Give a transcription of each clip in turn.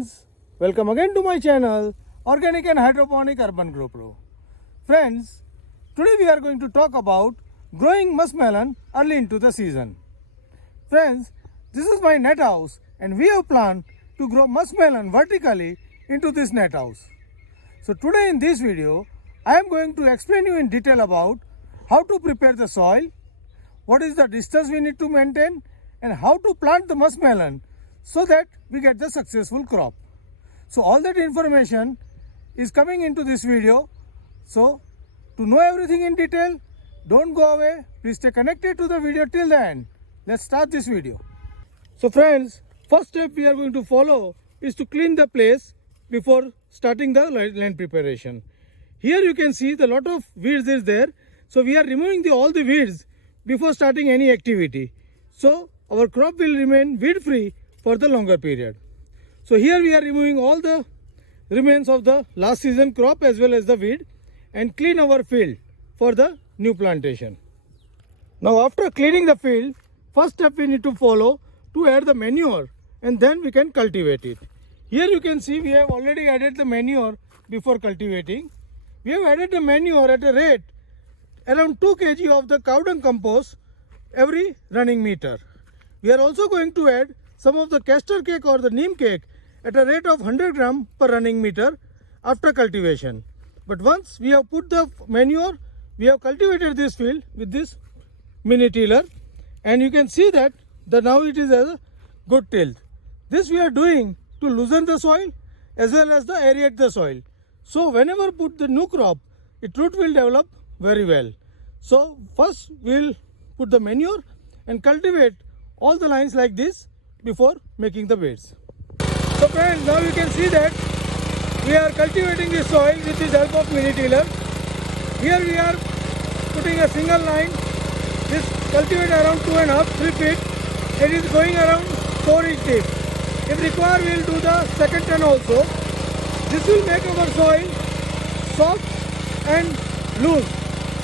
friends, welcome again to my channel Organic and Hydroponic Urban Grow Pro. Friends, today we are going to talk about growing muskmelon early into the season. Friends, this is my net house and we have planned to grow muskmelon vertically into this net house. So today in this video, I am going to explain you in detail about how to prepare the soil, what is the distance we need to maintain, and how to plant the muskmelon so that we get the successful crop. So all that information is coming into this video. So to know everything in detail, don't go away. Please stay connected to the video till the end. Let's start this video. So friends, first step we are going to follow is to clean the place before starting the land preparation. Here you can see the lot of weeds is there. So we are removing all the weeds before starting any activity. So our crop will remain weed free for the longer period. So here we are removing all the remains of the last season crop as well as the weed and clean our field for the new plantation. Now after cleaning the field, first step we need to follow to add the manure and then we can cultivate it. Here you can see we have already added the manure before cultivating. We have added the manure at a rate around 2 kg of the cow dung compost every running meter. We are also going to add some of the castor cake or the neem cake at a rate of 100 gram per running meter after cultivation. But once we have put the manure, we have cultivated this field with this mini tiller and you can see that now it is a good tilt. This we are doing to loosen the soil as well as the aerate the soil. So whenever put the new crop, its root will develop very well. So first we will put the manure and cultivate all the lines like this before making the beds. So friends, now you can see that we are cultivating the soil with the help of mini tiller. Here we are putting a single line. This cultivate around 2.5-3 feet. It is going around 4 inch deep. If required, we will do the second turn also. This will make our soil soft and loose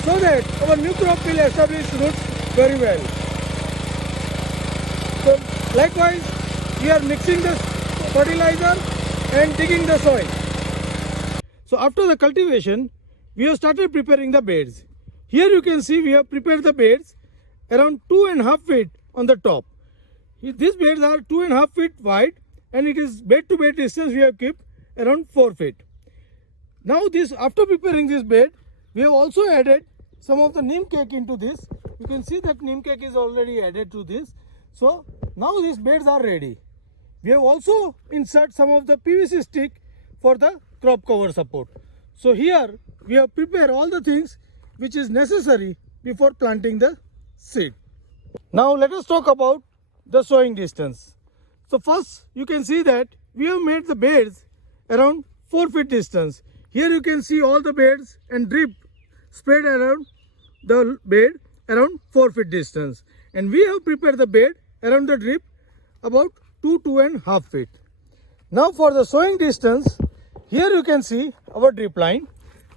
so that our new crop will establish roots very well. So likewise, we are mixing the fertilizer and digging the soil. So after the cultivation, we have started preparing the beds. Here you can see we have prepared the beds around 2.5 feet on the top. These beds are 2.5 feet wide and it is bed to bed distance we have kept around 4 feet. Now after preparing this bed, we have also added some of the neem cake into this. You can see that neem cake is already added to this. So now these beds are ready. We have also insert some of the PVC stick for the crop cover support. So here we have prepared all the things which is necessary before planting the seed. Now let us talk about the sowing distance. So first you can see that we have made the beds around 4 feet distance. Here you can see all the beds and drip spread around the bed around 4 feet distance. And we have prepared the bed around the drip about 2.5 feet. Now for the sowing distance, here you can see our drip line.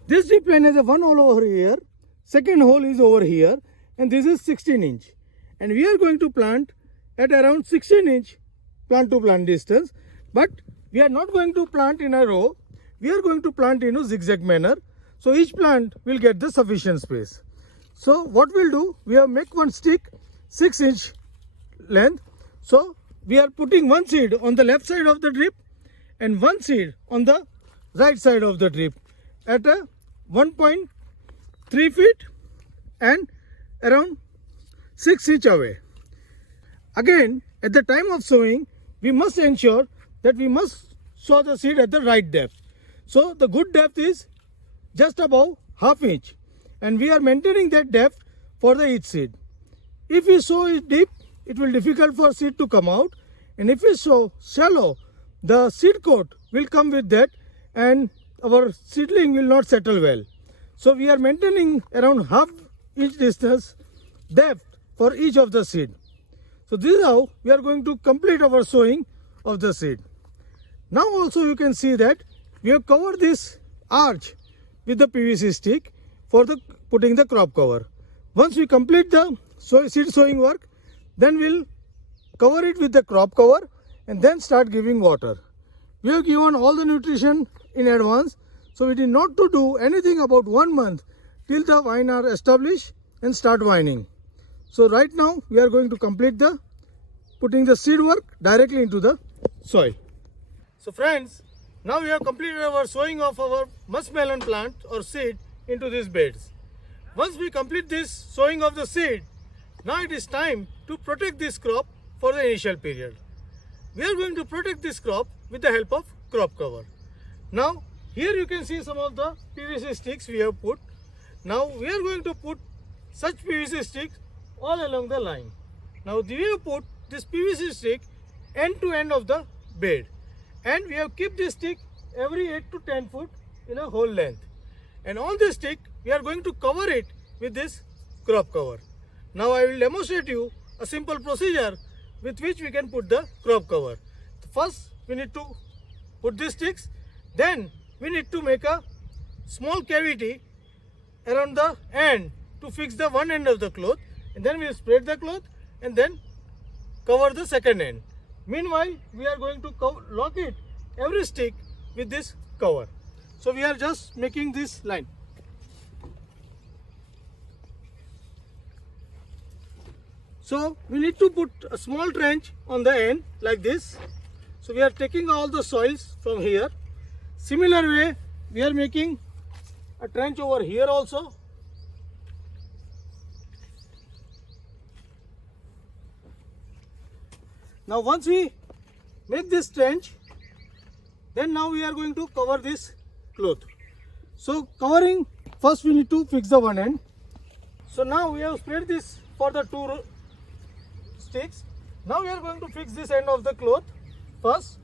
This drip line has a one hole over here, second hole is over here, and this is 16 inch. And we are going to plant at around 16 inch plant to plant distance. But we are not going to plant in a row. We are going to plant in a zigzag manner. So each plant will get the sufficient space. So what we'll do, we have make one stick 6 inch length. So we are putting one seed on the left side of the drip and one seed on the right side of the drip at a 1.3 feet and around 6 inch away. Again, at the time of sowing, we must ensure that we must sow the seed at the right depth. So the good depth is just above half inch and we are maintaining that depth for the each seed. If we sow it deep, it will be difficult for seed to come out, and if we sow shallow, the seed coat will come with that and our seedling will not settle well. So we are maintaining around half inch distance depth for each of the seed. So this is how we are going to complete our sowing of the seed. Now also you can see that we have covered this arch with the PVC stick for the putting the crop cover. Once we complete the seed sowing work, then we'll cover it with the crop cover and then start giving water. we have given all the nutrition in advance, so we need not to do anything about 1 month till the vine are established and start vining. So right now we are going to complete the putting the seed work directly into the soil. So friends, now we have completed our sowing of our muskmelon plant or seed into these beds. Once we complete this sowing of the seed, now it is time to protect this crop for the initial period. We are going to protect this crop with the help of crop cover. Now here you can see some of the PVC sticks we have put. Now we are going to put such PVC sticks all along the line. Now we have put this PVC stick end to end of the bed, and we have kept this stick every 8 to 10 foot in a whole length, and on this stick we are going to cover it with this crop cover. Now I will demonstrate you a simple procedure with which we can put the crop cover. First we need to put these sticks, then we need to make a small cavity around the end to fix the one end of the cloth, and then we spread the cloth and then cover the second end. Meanwhile we are going to lock it every stick with this cover. So we are just making this line. So we need to put a small trench on the end like this. So we are taking all the soils from here. Similar way we are making a trench over here also. Now once we make this trench, then now we are going to cover this cloth. So covering, first we need to fix the one end. So now we have spread this for the two sticks. Now we are going to fix this end of the cloth first.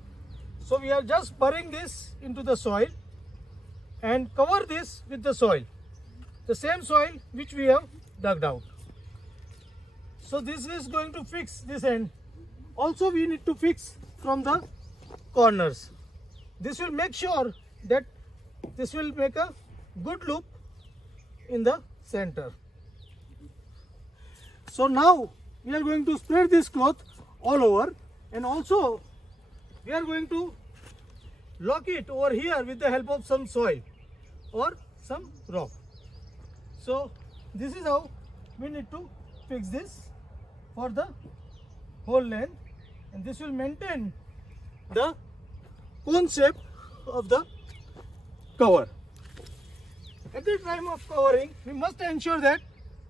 So we are just burying this into the soil and cover this with the soil, the same soil which we have dug out. So this is going to fix this end. Also we need to fix from the corners. This will make sure that this will make a good loop in the center. So now we are going to spread this cloth all over, and also we are going to lock it over here with the help of some soil or some rock. So this is how we need to fix this for the whole length, and this will maintain the cone shape of the cover. At the time of covering, we must ensure that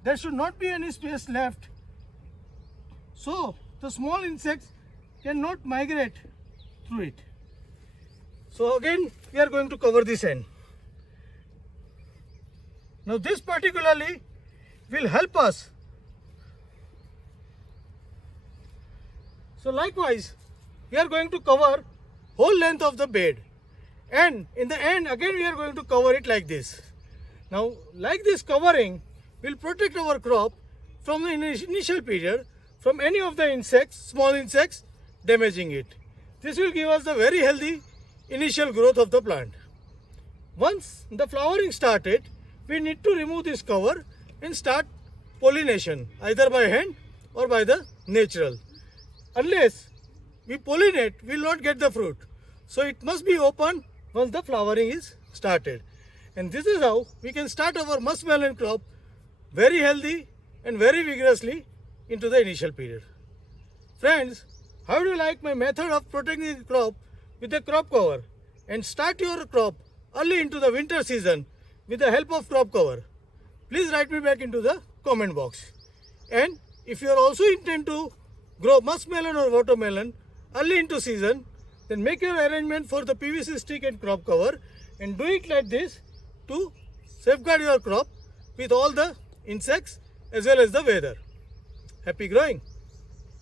there should not be any space left, so the small insects cannot migrate through it. So again we are going to cover this end. Now this particularly will help us. So likewise we are going to cover whole length of the bed, and in the end again we are going to cover it like this. Now like this covering will protect our crop from the initial period from any of the insects, small insects damaging it. This will give us the very healthy initial growth of the plant. Once the flowering started, we need to remove this cover and start pollination either by hand or by the natural. Unless we pollinate, we will not get the fruit. So it must be open once the flowering is started. And this is how we can start our muskmelon crop very healthy and very vigorously into the initial period. Friends, how do you like my method of protecting the crop with a crop cover? And start your crop early into the winter season with the help of crop cover. Please write me back into the comment box. And if you are also intend to grow muskmelon or watermelon early into season, then make your arrangement for the PVC stick and crop cover, and do it like this to safeguard your crop with all the insects as well as the weather. Happy growing!